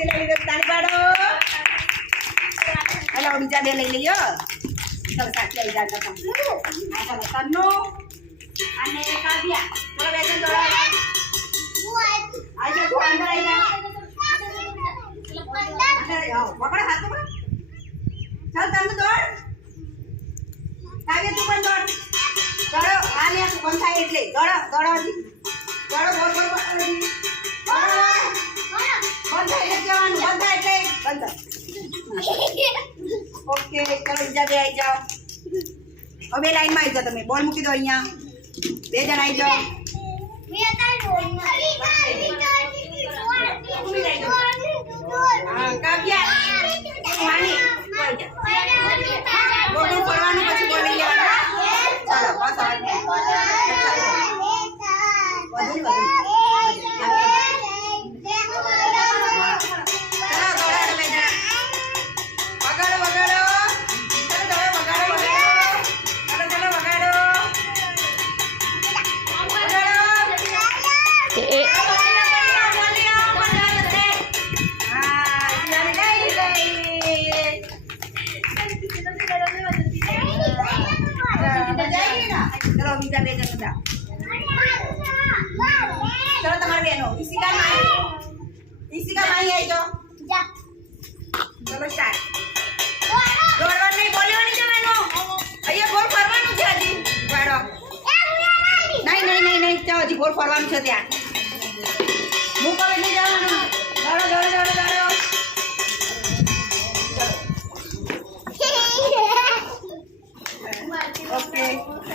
સાક્ષી લઈ લીધો તાળી પાડો હેલો બીજા બે લઈ લઈયો ચલો સાક્ષી આવી જાવ તમે આ ચલો તન્નુ અને કાવ્યા ચલો બે જણ દોડો આજો તું અંદર આવી જા અંદર આવો પકડ હાથ પકડ ચાલ તન્નુ દોડ કાવ્યા તું પણ દોડ દોડો આ લે બંધ થાય એટલે દોડો દોડો હજી દોડો બોલ બોલ બોલ હજી બંધ થાય એટલે જવાનું બંધ થાય એટલે બંધ ઓકે ચલો બીજા બે આવી જાઓ હવે લાઈનમાં આવી જાઓ તમે બોલ મૂકી દો અહીંયા બે જણ આવી જાઓ કાવ્યા વાણી બોલું કરવાનું પછી બોલી લેવાનું ચાલો બસ चलो बीजा ले चलो जा चलो तुम्हारे बहनो इसी का माई आई जो जा चलो स्टार्ट दौड़वा नहीं बोलियो नहीं जवानो अయ్యా ગોળ ફરવાનું છે હજી વાડો નહીં નહીં નહીં નહીં ચાલો હજી ગોળ ફરવાનું છે ત્યાં મૂકો નહીં જવાનું દોડો દોડો દોડો દોડો ઓકે